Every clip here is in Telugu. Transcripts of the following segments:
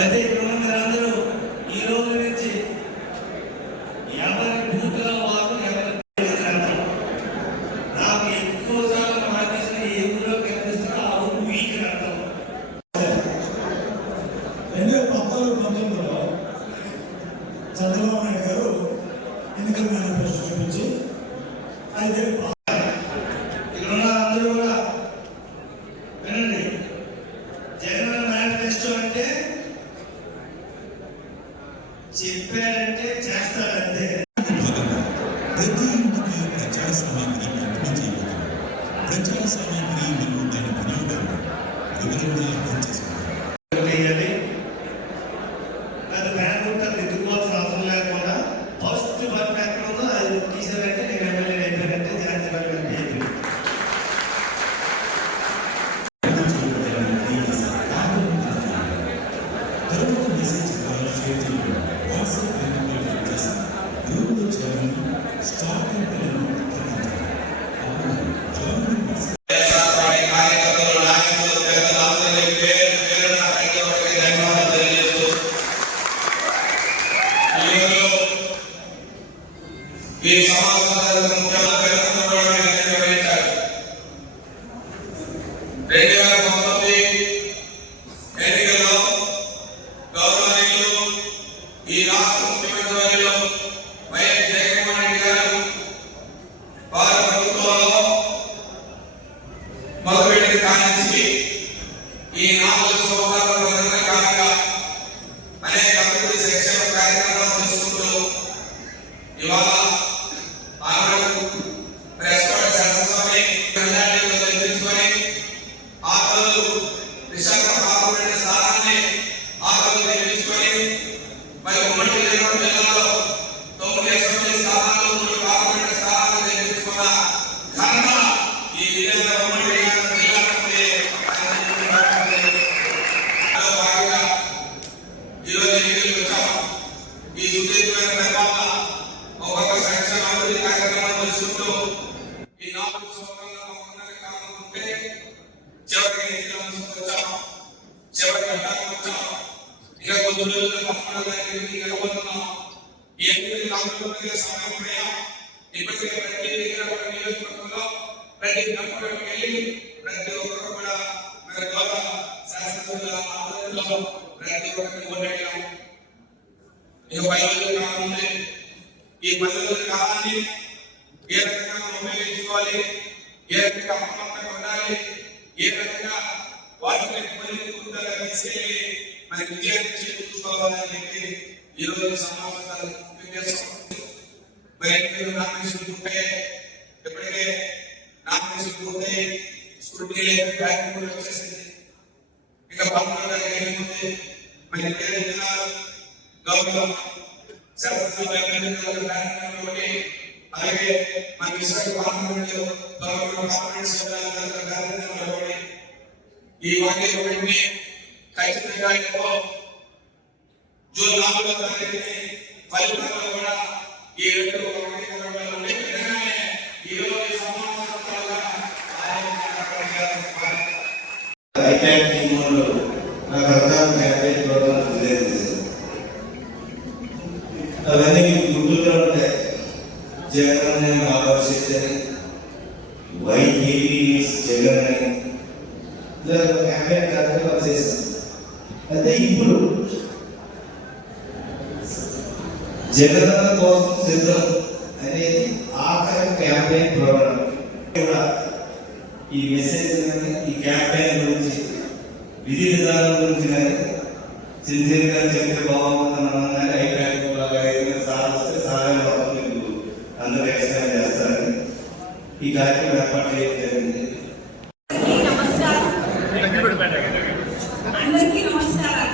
అయితే ఇక్కడ మీరందరూ ఈ రోజు నుంచి ఎవరి బూతుల వారు ఎవరి నాకు ఎక్కువ సార్లు మార్చేసిన ఏ ఊళ్ళో కనిపిస్తున్నా ఆ ఊరు వీక్ అర్థం. 2014-19లో చంద్రబాబు నాయుడు గారు ఎన్నికల మేనిఫెస్టో చూపించి అయితే ఇక్కడ అందరూ కూడా వినండి. జగన్ మేనిఫెస్టో అంటే చెప్పాడంటే చేస్తాడంటే. ప్రతి ఇంటికి ప్రజా సామాగ్రి పంపిణీ చేయబోతుంది. ప్రజా సామాగ్రి మరియు దాని వినియోగాన్ని వివరంగా అర్థం చేసుకుంటారు. అది బ్యాంక్ ఉంటుంది, ఎదుర్కోవాల్సిన అవసరం లేకుండా ఫస్ట్ వర్క్ ఎక్కడ ఉందో అది తీసారంటే నేను ఎమ్మెల్యే అయిపోయారంటే జాతీయ వర్క్ అయిపోయింది. తరువాత మెసేజ్ షేర్ చేయండి. వాట్సాప్ గ్రూప్లో చేయాలని స్టాక్ ఈ సమావేశాలకు ముఖ్యమంత్రి నిర్వహించారు. 2019 ఎన్నికల్లో గౌరవనీయులు ఈ రాష్ట్ర ముఖ్యమంత్రి వైఎస్ జగన్మోహన్ రెడ్డి గారు వారి ప్రభుత్వంలో మొదలుపెట్టిన కానించి ఈ 4 సంవత్సరాల కాలంగా అనేక అభివృద్ధి సంక్షేమ కార్యక్రమాలు చేసుకుంటూ ఇవాళ ఈ సుదీర్ఘమైన పరిపాలన ఒక్కొక్క సంక్షేమ అభివృద్ధి కార్యక్రమాలు చేసుకుంటూ ఈ 4 సంవత్సరాల కాలం ఉంటే చివరికి వచ్చాం. ఇక కొద్ది రోజులు వెళ్ళబోతున్నాం. ఈ ఎన్నికలు కాకుండా సమయం పడయా ఇప్పటికే ప్రతి నియోజకవర్గంలో ప్రతి గ్రామాలకు వెళ్ళి ప్రతి ఒక్కరు కూడా మన గౌరవ శాసనసభ్యుల ఆధ్వర్యంలో ప్రతి ఒక్కరికి ఓటేయాం. ఇక 10 రోజుల కాలం ఉంది. ఈ 10 రోజుల కాలాన్ని ఏ రకంగా ఉపయోగించుకోవాలి, ఏ రకంగా అప్రమత్తంగా ఉండాలి, ఏ రకంగా వాటిని పరిగణించుకుంటారా తీసుకెళ్ళి మనకి విజయాన్ని చేకూర్చుకోవాలని చెప్పి ఈ రోజు సమావేశాలు నామినేషన్ పూర్తయి ఎప్పటికే నామినేషన్ పూర్తయి స్కూటీ బ్యాంక్ కూడా వచ్చేసింది. ఇక పదకొండు మన జిల్లాలో గౌరవ శాసనసభ అలాగే మన విశాఖ పార్లమెంట్లో గౌరవ పార్లమెంట్ సభ్యులు ఈ వాటిని ఖచ్చితంగా జూన్ 4వ తారీఖుని ఫలితాలు కూడా ఈ 2 ఉండే విధంగానే ఈ రోజు సమావేశాలు అవన్నీ గుర్తుల్లో ఉంటాయి. జగన్ ఆకర్షించని వైఏపీ జగన్ అని క్యాంపెయిన్ కార్యక్రమాలు చేశాం. అయితే ఇప్పుడు జగన్ కోసం సిద్ధం అనేది ఆఖరి క్యాంపెయిన్ ప్రోగ్రాం. ఈ మెసేజ్ కానీ ఈ క్యాంపెయిన్ గురించి విధి విధానం గురించి కానీ సిన్సియర్గా చెప్తే బాగుంటుందన్నా కానీ అయిపోయి సార్ వస్తే సారే మీకు అందరూ ఎక్స్ప్లెయిన్ చేస్తారని ఈ కార్యక్రమం ఏర్పాటు చేయడం జరిగింది. అందరికీ నమస్కారం.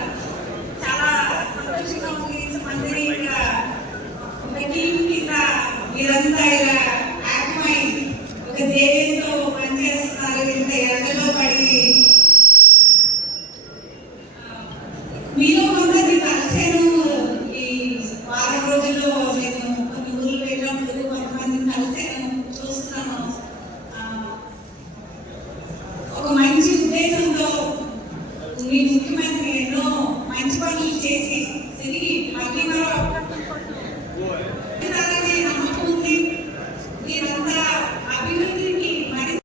చాలా సంతోషంగా ఉంది. మీరంతా ఇలా యాక్టివై ఒక ధైర్యంతో పనిచేస్తున్నారు. ఇంత ఎండలో పడి మీరు